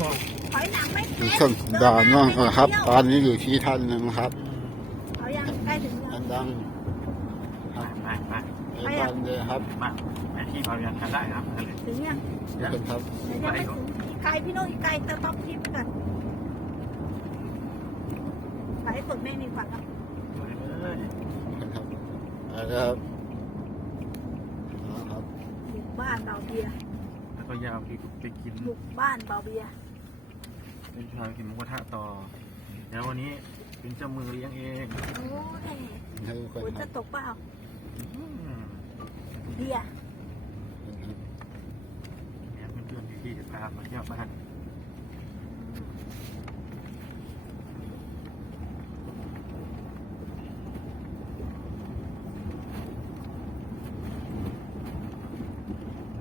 ก่อนถอยหลังไม่เป็นเครื่องด่านว่างนะครับ ตอนนี้อยู่ที่ท่านนะครับเขายังใกล้ถึงอัยังนดังมามาไอ้บ้านเลยครับมาไปที่บริเวณทางได้ครับนั่นเลยถึงยังขอบคุณครับเดี๋ยวยังไม่ถึงอีกไกลพี่โน้องอีกไกลจะต้องทิปกันสายฝนไม่มีฝันครับเลยขอบคุณครับเอาละครับเอาละครับบุกบ้านเบาเบียร์แล้วก็ยาวพี่ไปกินบุกบ้านเบาเบียร์ เป็นชาวกินหมูกระทะต่อ แล้ววันนี้เป็นเจ้ามือเลี้ยงเองโอ้ยให้ทุกคฝนนครัจะบตกเปล่าอืมเบียร์เนี่ยเพื่อนๆพี่ๆจะพามาเที่ยวบ้าน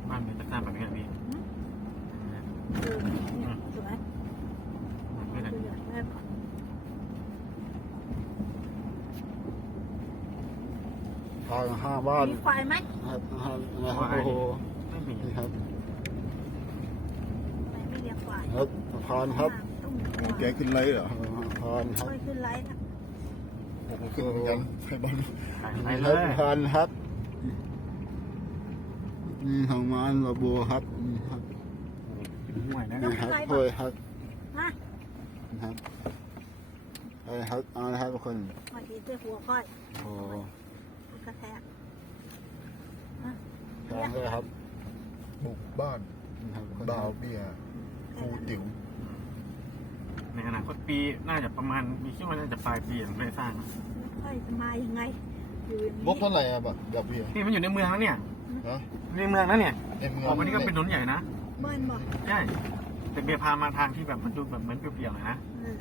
บ้านเป็นตะกร้าแบบนี้พี่เออเนี่ยสวยไม่ได้ ดูอย่างแม่ก่อน ทางห้าบ้านมีไฟไหมครับห้านะครับโอ้โหไม่มีนี่ครับไม่ไม่เรียกไฟรถสะพานครับต้องโอ้แกขึ้นไรเหรอสะพานครับค่อยขึ้นไลท์นะผมขึ้นเหมือนกันไปบอลไปไปนี่เลครับยสะพานครับนี่ของมานระบัวครับนี่ครับเป็นห่วยนะนี่ครับโอ้ยครับฮะนี่ครับเอาละครับเอาละครับทุกคนมาดีด้วยหัวค่อยโอ้กระ แทกทางเลยครับบุกบ้านนี่ครับทุกคนดาวเบียร์แค่ปูนั้นติ๋วในอนาคตปีน่าจะประมาณมีคิดว่าน่าจะปลายปีผมไม่ได้สร้างนะค่อยจะมายังไงอยู่อย่างงบเท่าไหร่อะบัตรดาวเบียร์นี่มันอยู่ในเมืองแล้วเนี่ยฮะในเมืองแล้วเนี่ยในเมืองออกมานี่ก็เป็นถนนใหญ่นะเบิ้ลบอกใช่แต่เบียร์พามาทางที่แบบมันดูแบบเหมือนเปรี้ยวๆหน่อยนะเออ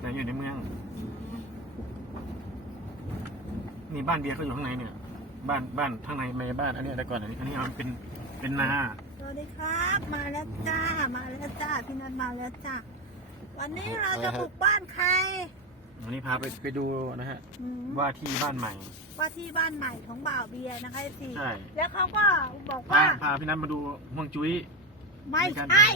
แต่อยู่ในเมือง นี่บ้านเบียร์เขาอยู่ข้างในเนี่ย บ้านบ้านข้างในไม่ใช่บ้านอันนี้แต่ก่อนอันนี้อันนี้มันเป็นเป็นนาสวัสดีครับ มาแล้วจ้า มาแล้วจ้าพี่นัทมาแล้วจ้าวันนี้เราจะบุกบ้านใคร วันนี้พาไปไปดูนะฮะ อืมว่าที่บ้านใหม่ ว่าที่บ้านใหม่ของบ่าวเบียร์นะคะสิใช่ แล้วเขาก็บอกพาว่า พาพี่นัทมาดูห่วงจุ้ย ไม่ใช่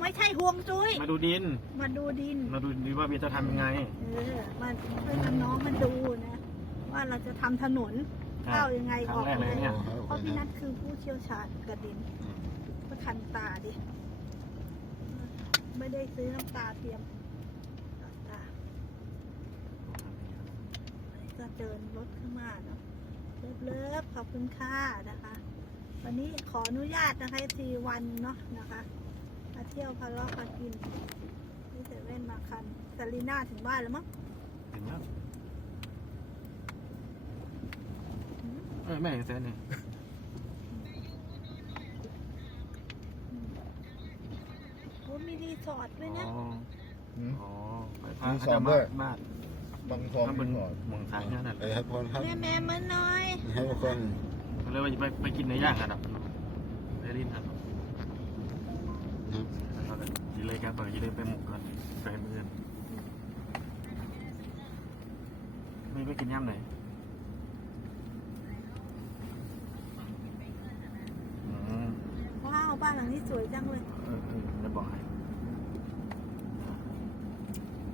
ไม่ใช่ห่วงจุ้ย มาดูดิน มาดูดิน มาดูดิว่าเบียร์จะทำยังไง เออมาช่วยน้องๆมันดูนะ ว่าเราจะทำถนนเข้ายังไงคอรั้องกแรกเลยยังไงเนี่ยเพราะพี่นัทคือผู้เชี่ยวชาญกระดินก็ทันตาดิ ไม่ได้ซื้อน้ำตาเทียมน้ำตาก็เดินรถขึ้นมาเนาะเลิฟๆขอบคุณค่ะนะคะ วันนี้ขออนุญาตนะคะทีวันเนาะนะคะมาเที่ยวพาเลาะพากินที่เซเว่นมาคันซาลีน่าถึงบ้านแล้วมั้งเห็นแล้ว เออแม่เซ็นเนี่ยโอ้มีรีสอร์ทด้วยอ๋นะอหืม อ๋อไปพาเขาจะมาบ้านบางทองถ้ารีเป็นสอร์ทเมืองไทยนั่นแหละไปครับทุกคนครับแม่แม่มาหน่อยนี่ครับทุกคนเขาเลยว่าจะไปไปกินเนื้อย่างกันแบบไปรินครับครับแล้วก็ยีเลยครับเปิดยีเลยไปหมกกันไปเมืองไม่ไปกินย่ำไหนอืม ว้าวบ้านหลังนี้ สวยจังเลยเออเออจะบอกให้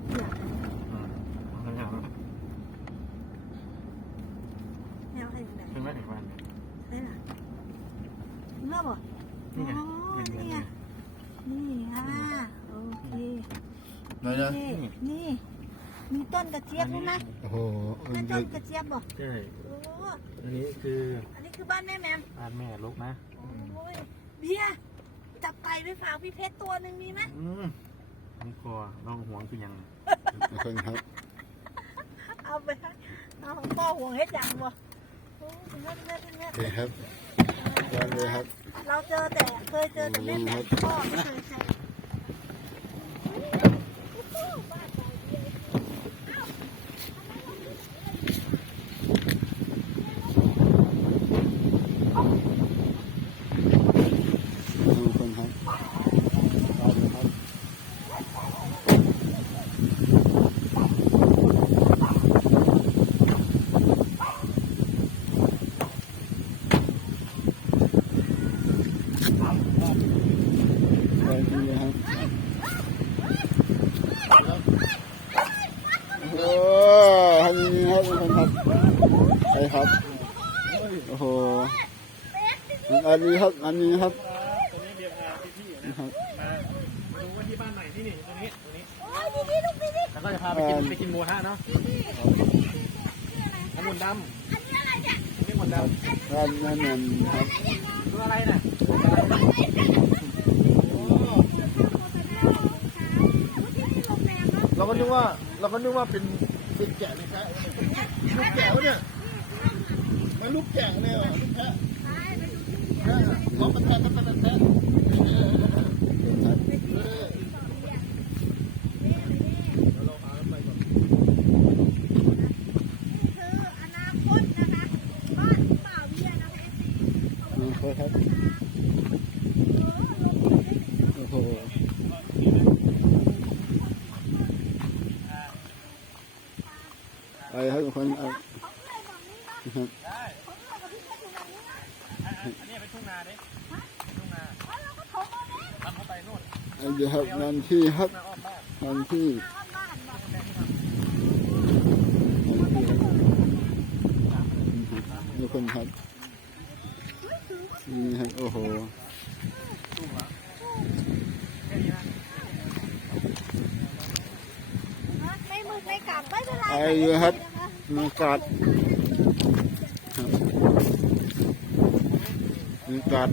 เนี่ยอืมเอาเลยครับแนวให้ยังไงเป็นแม่ถึงวันเนี่ยได้ล่ะเงือบเหรอนี่ไงอ๋อเรียนเรียนนี่ไงเนี่ยนี่อะโอเค ไหนนะนี่นี่ มีต้นกระเจี๊ยบด้วยนะโอ้โหนั่นต้นกระเจี๊ยบบอกใช่โอ้อันนี้คืออันนี้คือบ้านแม่แมมบ้านแม่ลูกนะ โอ้ยเบียร์จับ ไก่ไปฝากพี่เพชรตัวหนึ่งมีไหมอืมนี่คอเราห่วงคือยังทุกคนครับเอาไปให้เอาของพ่อห่วงให้จังบ่โอ้ยเงินเงินเงินโอเคครับวันเลยครับ เราเจอแต่เคยเจอแต่แม่แม่พ่อไม่เคยเจอทุกคนครับเอาเลยครับ ไปที่นะครับ ครับ โอ้โห อันนี้ครับ อันนี้ครับตรงนี้เบียร์พาพี่ๆนะมาดูว่าที่บ้านใหม่ที่นี่ตรงนี้ตรงนี้โอ้ยดีดีลูกดีดีแล้วก็จะพาไปกินไปกินหมูทะเนาะองุ่นดำอันนี้อะไรเนี่ยอันนี้หมดดำอันนั้นนั่นครับตัวอะไรน่ะเราก็นึกว่าเราก็นึกว่าเป็นเป็นแกะในแพะลูกแกะวะเนี่ย มันลูกแกะเนี่ยเหรอลูกแพะแพะเขาเป็นแพะเป็นเป็นแพะคืออนาคตนะคะบ้านเปล่าเบียร์นะคะนี่ครับโอ้โหไปครับทุกคนเอาครับอันนี้เป็นทุ่งนาดิทุ่งนาทำเข้าไปนู่นอันนี้ครับนั่นที่ครับนาอ้อมบ้านนั่นที่ทุกคนครับนี่ครับ โอ้โหไม่มืดไม่กลับไม่เป็นไรไอ้เยอะครับมีกัดครับ มีกัด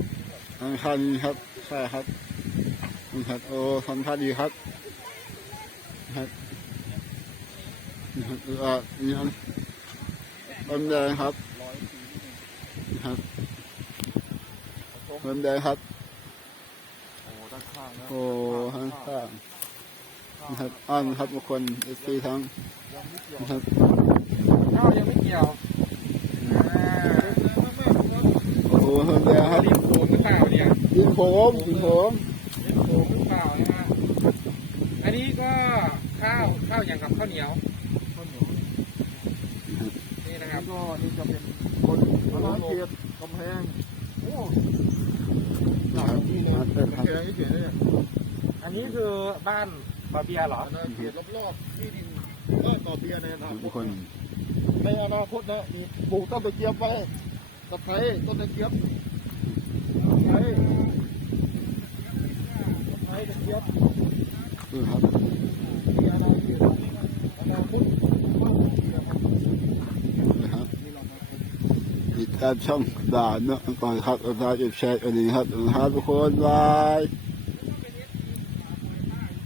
ทางท่านี้ครับใช่ครับนี่ครับโอ้ทำท่าดีครับครับนี่ครับเออนี่ครับต้นแดงครับนี่ครับต้นแดงครับโอ้ด้านข้างนะโอ้ข้างข้างนะครับอ้อนครับทุกคนเอซีทั้งนะครับเข้ายังไม่เกี่ยว อ่าโอ้โหต้นแดงครับรีบโผล่หรือเปล่าเนี่ยยิงผมยิงผมรีบโผล่หรือเปล่านะฮะอันนี้ก็ข้าวข้าวอย่างกับข้าวเหนียวนี่นะครับก็นี่จะเป็นคนร้านเกียรติกำแพงโอ้นะครับมาเติมกำครับแพงเฉยๆเนี่ยอันนี้คือบ้านบาเบียเหรออาณาเขตรอบๆที่ดินก็ต่อเบียร์ในอนาคทุกตคนในอนาคตนะมีปลูกต้นตะเกียบไป ตะไคร้ต้นตะเกียบตะไคร้ตะไคร้ตะเกียบดูครับมีอนาคตอนาคตนะครับติดตามช่องด่านเนาะก่อนครับเราจะแชร์กันดีครับนะครับทุกคนบาย